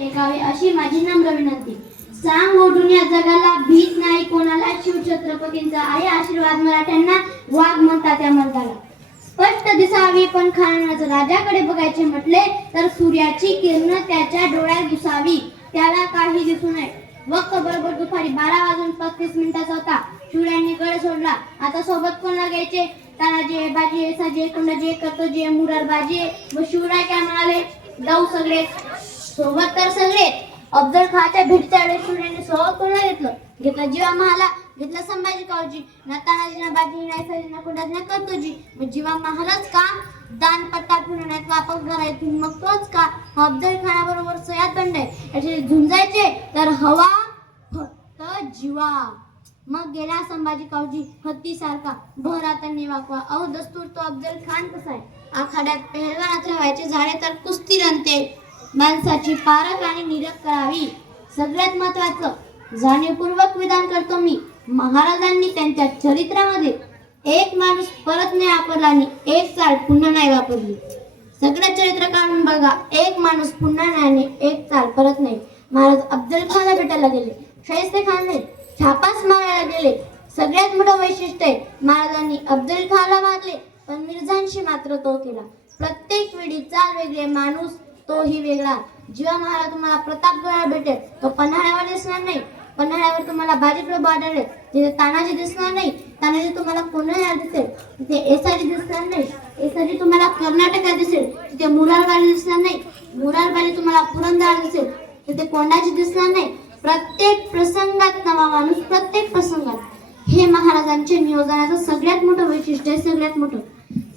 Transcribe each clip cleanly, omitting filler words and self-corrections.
ऐकावे अशी माझी नम्र विनंती. सांग ओढून या जगाला भीत नाही कोणाला, शिवछत्रपतींचा आहे आशीर्वाद, मराठ्यांना वाघ म्हणतात या मर्दाला. स्पष्ट दिसावी पण खानाचं राजाकडे बघायचे म्हटले तर सूर्याची किरण त्याच्या डोळ्यात घुसावी, त्याला काही दिसू नये. वक्त बरोबर दुपारी 12:35 होता. शिवरायांनी गड सोडला. आता सोबत कोणाला घ्यायचे? तानाजी, बाजी, साजे, कोंडाजी, कर्तजी, मुरारबाजी व शिवराय काय म्हणाले? जाऊ सगळे सोबत. तर सगळे अफजल खानाच्या भेटीच्या वेळेस शिवरायांनी सोबत कोणाला घेतलं? जीवा महाला, घेतलं संभाजी कावजी, ना तानाजी, ना बाजी, ना साजे, ना कोंडाजी, ना कर्तजी. मग जीवा महालाच का? दानपट्टा फिरवण्यात वापस घरायतून मग तोच का? अफजल खानाबरोबर सयात बंड आहे याचे झुंजायचे तर हवा फक्त जीवा. मग गेला संभाजी कावजी हत्तीसारखा बहरातांनी वाकवा. अहो दस्तूर तो अफजल खान कसा आहे? आखाड्यात पेहलवानात राहायचे झाले तर कुस्ती रंगते. माणसाची पारख आणि निरख करावी. सगळ्यात महत्वाचं जाणीवपूर्वक विधान करतो मी, महाराजांनी त्यांच्या चरित्रामध्ये एक माणूस परत नाही वापरला आणि एक चाल पुन्हा नाही वापरली. सगळं चरित्र काढून बघा, एक माणूस पुन्हा नाही आणि एक चाल परत नाही. महाराज अफजल खानला भेटायला गेले, शाहिस्ते खान नाही, छापास मारायला गेले. सगळ्यात मोठं वैशिष्ट्य आहे, महाराजांनी अफजल खानला मारले पण मिर्झांशी मात्र तो केला. प्रत्येक वेळी चाल वेगळे, माणूस तोही वेगळा. जीवा महाराज तुम्हाला प्रतापगडावर भेटेल, तो पन्हाळ्यावर दिसणार नाही. पन्हाळ्यावर तुम्हाला बाजीप्रभू आढळेल, तिथे तानाजी दिसणार नाही. तानाजी तुम्हाला कोल्हार दिसेल, तिथे येसाजी दिसणार नाही. येसाजी तुम्हाला कर्नाटकात दिसेल, तिथे मुरारबाजी दिसणार नाही. मुरारबाजी तुम्हाला पुरंदर दिसेल, तिथे कोंडाजी दिसणार नाही. प्रत्येक प्रसंगात नवा माणूस, प्रत्येक प्रसंगात. हे महाराजांचे नियोजनाचं सगळ्यात मोठं वैशिष्ट्य आहे, सगळ्यात मोठं.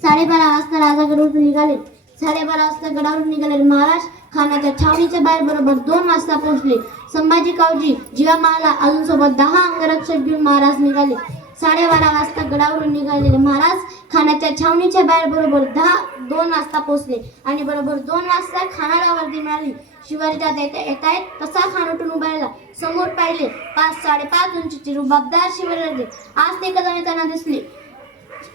12:30 वाजता राजा गडावरून निघाले. 12:30 वाजता गडावरून निघाले महाराज खानाच्या छावणीच्या बाहेर बरोबर 2 वाजता पोहोचले. संभाजी कावजी जीवा महाला अजून सोबत 10 अंगरक्षक घेऊन महाराज निघाले. 12:30 वाजता गडावरून निघालेले महाराज खानाच्या छावणीच्या बाहेर बरोबर 2 वाजता पोहोचले आणि बरोबर 2 वाजता खानाला वर्दी मिळाली. शिवाजीच्या येत आहेत तसा खान उठून उभा राहिला. समोर पाहिले 5-5.5 उंचीचे रुबाबदार शिवाजी. आज ते कदम येताना दिसले.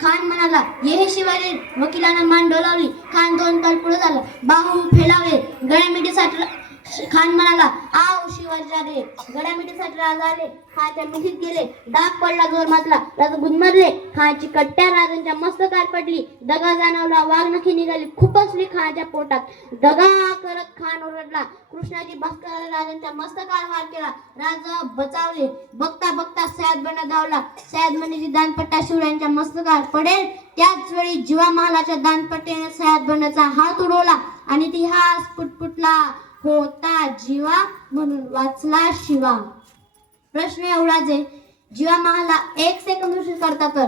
खान म्हणाला, ये हे शिवाजी. वकिलांना मान डोलावली. खान 2 पाऊल पुढे झाला, बाहू फेलावले. गळ्यामिठीसाठी खान म्हणाला, आव शिवाजी राजे. गळ्यामिठीसाठी राजा आले. खानच्या मिठीत गेले. डाग पडला, जोर मातला. राजा गुदमरले. खानची कट्ट्या राजांच्या मस्तकात पडली. दगा जाणवला, वाघनखी निघाली, खुपसली खानाच्या पोटात. दगा करत खान ओरडला. कृष्णाजी भास्कराने राजांच्या मस्तकावर वार केला. राजा बचावले. बघता बघता सयाद बंड धावला. सयाद बंडीची दानपट्टा शिवरायांच्या मस्तकावर पडेल त्याच वेळी जीवा महालाच्या दानपट्ट्याने सयाद बंडाचा हात उडवला आणि ती हास पुटपुटला. होता जीवा म्हणून वाचला शिवा. प्रश्न एवढाच आहे, जीवा महाला 1 सेकंद उशीर करता तर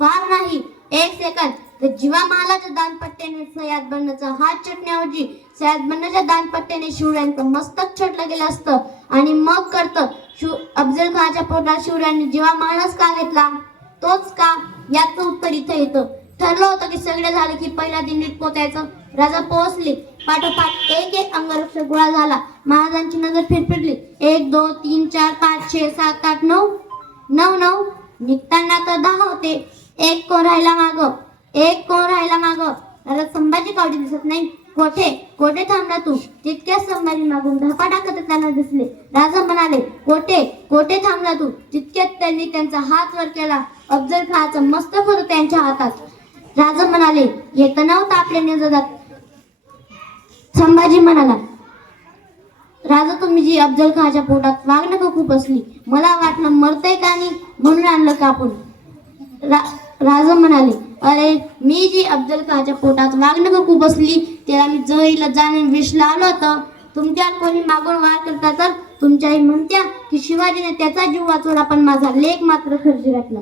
फार नाही 1 सेकंद तर जीवा महालाच्या दानपट्ट्याने सयाद बंडाचा हात छटण्याऐवजी सयाद बंडाच्या दानपट्ट्याने शिवरायांचं मस्तक छटलं गेलं असतं. आणि मग करतं अफजल खानाच्या पोटात शिवरायांनी जीवा महालाच का घेतला? तोच का? याचं उत्तर इथं येतं. ठरलं होतं की सगळे झाले की पहिल्या दिंडीत पोचायचं. राजा पोहोचले. पाठोपाठ एक अंगरक्षक गोळा झाला. महाराजांची नजर फिरफिरली. 1 2 3 4 5 6 7 8 9 निघताना तर 10 होते. एक कोण राहिला माग. राजा संभाजी कावजी दिसत नाही. कोठे थांबला तू? तितक्याच संभाजी मागून धापा टाकत त्यांना दिसले. राजा म्हणाले, कोठे थांबला तू? तितक्यात त्यांनी त्यांचा हात वर केला. अफजल खानाचं मस्तक होतं त्यांच्या हातात. राजा म्हणाले, येत नव्हतं आपल्या नियोजनात. संभाजी म्हणाला, राजा तुम्ही जी अफजल खानाच्या पोटात वाघनखं खूप असली, मला वाटलं मरतय का नाही म्हणून आणलं का आपण? राजा म्हणाले, अरे मी जी अफजल खानाच्या पोटात वाघनखं खूप असली त्याला मी जहिरीला जाणून विष लावलं होतं. तुमच्या कोणी मागून वार करता तर तुमच्या आई म्हणत्या की शिवाजीने त्याचा जीव वाचवला पण माझा लेख मात्र खर्ची घातला.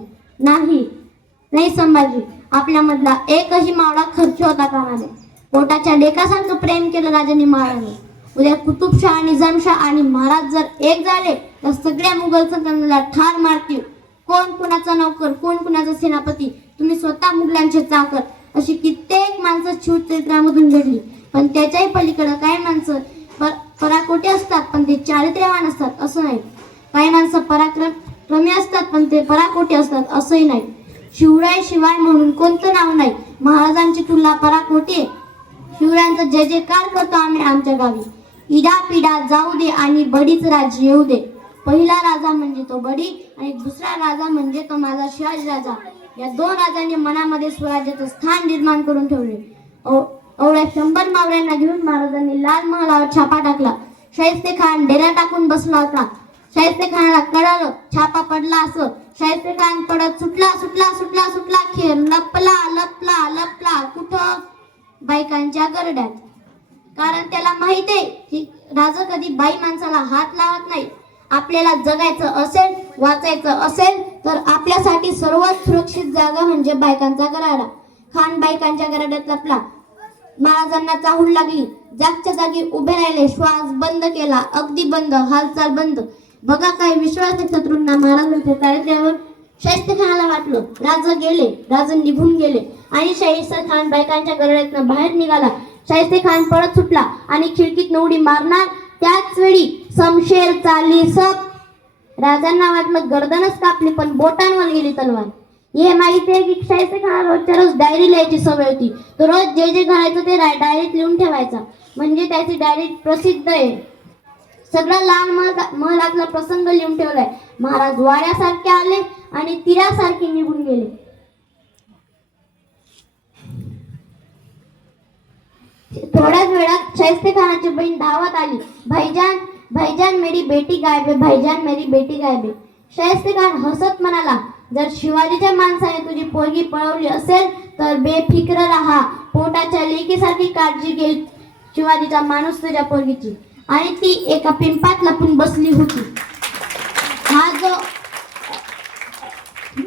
नाही संभाजी, आपल्यामधला एकही मावळा खर्च होता कामा नये. पोटाच्या लेखासारखं प्रेम केलं राजाने महाराजांनी. उद्या कुतुबशाह, निजामशाह आणि महाराज जर एक झाले तर सगळ्या मुघल सल्तनतला ठार मारतील. कोण कुणाचा नौकर, कोण कुणाचा सेनापती, तुम्ही स्वतः मुघलांचे चाकर, अशी कित्येक माणसं शिवचरित्रामधून घडली. पण त्याच्याही पलीकडे काही माणसं पराकोटी असतात पण ते चारित्र्यवान असतात असं नाही. काही माणसं पराक्रमी असतात पण ते पराकोटी असतात असंही नाही. शिवराय शिवाय म्हणून कोणतं नाव नाही. महाराजांची तुलना पराकोटी आहे. शिवरायांचा जय जयकार करतो आम्ही आमच्या गावी. इडापिडा जाऊ दे आणि बडीच राज येऊ दे. पहिला राजा म्हणजे तो बडी आणि दुसरा राजा म्हणजे तो माझा शिवाजी राजा. या दोन राजांनी मनामध्ये स्वराज्याचं स्थान निर्माण करून ठेवले. एवढ्या 100 मावळ्यांना घेऊन महाराजांनी लाल महालावर छापा टाकला. शाहिस्ते खान डेरा टाकून बसला होता. शाहिस्ते खानाला कळालं छापा पडला असं. शाहिस्ते खान पडत सुटला सुटला सुटला सुटला खेळ लपला लपला लपला कुठं? बायकांच्या गरड्यात. कारण त्याला माहित आहे की राजा कधी बाई माणसाला हात लावत नाही. आपल्याला जगायचं असेल वाचायचं असेल तर आपल्यासाठी सर्वात सुरक्षित जागा म्हणजे बायकांचा गराडा. खान बायकांच्या गराड्यात लपला. महाराजांना चाहूल लागली. जागच्या जागी उभे राहिले. श्वास बंद केला. अगदी बंद. हालचाल बंद. बघा काय विश्वास शत्रूंना महाराजांच्या चारित्र्यावर. शाहिस्ते खानाला वाटलं राजा गेले. राजा निघून गेले आणि शाहिस्ते खान बायकांच्या गराड्यातून बाहेर निघाला. शाहिस्ते खान पळत सुटला आणि खिडकीत उडी मारणार त्याच वेळी शमशेर चाली सब. राजांना वाटलं गर्दनच कापली पण बोटांवर गेली तलवार. हे माहिती आहे की शाहिस्ते खानाला रोजच्या रोज डायरी लिहायची सवय होती. तो रोज जे जे घडायचं ते डायरीत लिहून ठेवायचा. म्हणजे त्याची डायरी प्रसिद्ध आहे. सगळा लाल महालातला प्रसंग लिहून ठेवलाय. महाराज वाड्यासारखे आले आणि तीरासारखे निघून गेले. थोड्याच वेळात शाहिस्ते खानाची बहीण धावत आली. भाईजान भाईजान मेरी बेटी गायब है. भाईजान मेरी बेटी गायब है. शाहिस्ते खान हसत म्हणाला जर शिवाजीच्या माणसाने तुझी पोरगी पळवली असेल तर बेफिक्र राहा. पोटाच्या लेकीसारखी काळजी घे शिवाजीचा माणूस तुझ्या पोरगीची. आणि ती एका पिंपात लपून बसली होती. हा जो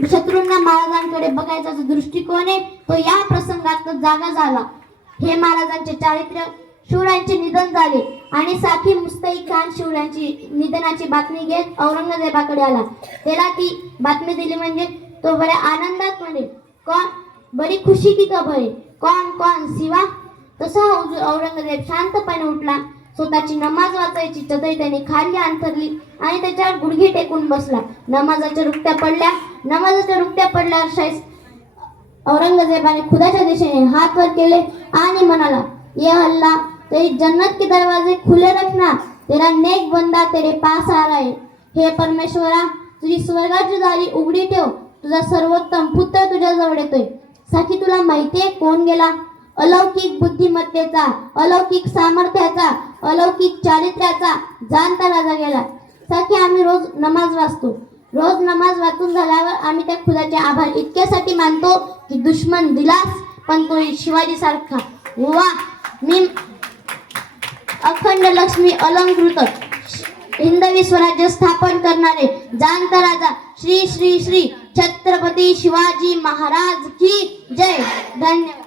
शत्रूंना महाराजांकडे बघायचा जो दृष्टिकोन आहे तो या प्रसंगात जागा झाला. हे महाराजांचे चारित्र्य. शिवरायांचे निधन झाले आणि साखी मुस्तईक खान शिवरायांची निधनाची बातमी घेत औरंगजेबाकडे आला. त्याला ती बातमी दिली म्हणजे तो बऱ्या आनंदात म्हणे कौन बड़ी खुशी की खबर है. कौन कौन सिवा. तसा औरंगजेब शांतपणे उठला. स्वतःची नमाज वाचायची चटई त्याने खाली अंथरली आणि त्याच्यावर गुडघे टेकून बसला. नमाजाच्या रुकत्या पडल्यावर औरंगजेबाने खुदाच्या दिशेने हात वर केले आणि म्हणाला ये अल्लाह तेरी जन्नत के दरवाजे खुले रखना. तेरा नेक बंदा तेरे पास आ रहा है. हे परमेश्वरा तुझी स्वर्गाची दारी उघडी ठेव. तुझा सर्वोत्तम पुत्र तुझ्या जवळ येतोय. साखी तुला माहितीये कोण गेला? अलौकिक बुद्धिमत्तेचा, अलौकिक सामर्थ्याचा, अलौकिक चारित्र्याचा जाणता राजा गेला. साखी आम्ही रोज नमाज वाचतो. रोज नमाज वाचून झाल्यावर आम्ही त्या खुदाचे आभार इतक्यासाठी मानतो की दुश्मन दिलास पण तो शिवाजी सारखा. वा मी अखंड लक्ष्मी अलंकृत हिंदवी स्वराज्य स्थापन करणारे जाणता राजा श्री श्री श्री छत्रपती शिवाजी महाराज की जय. धन्यवाद.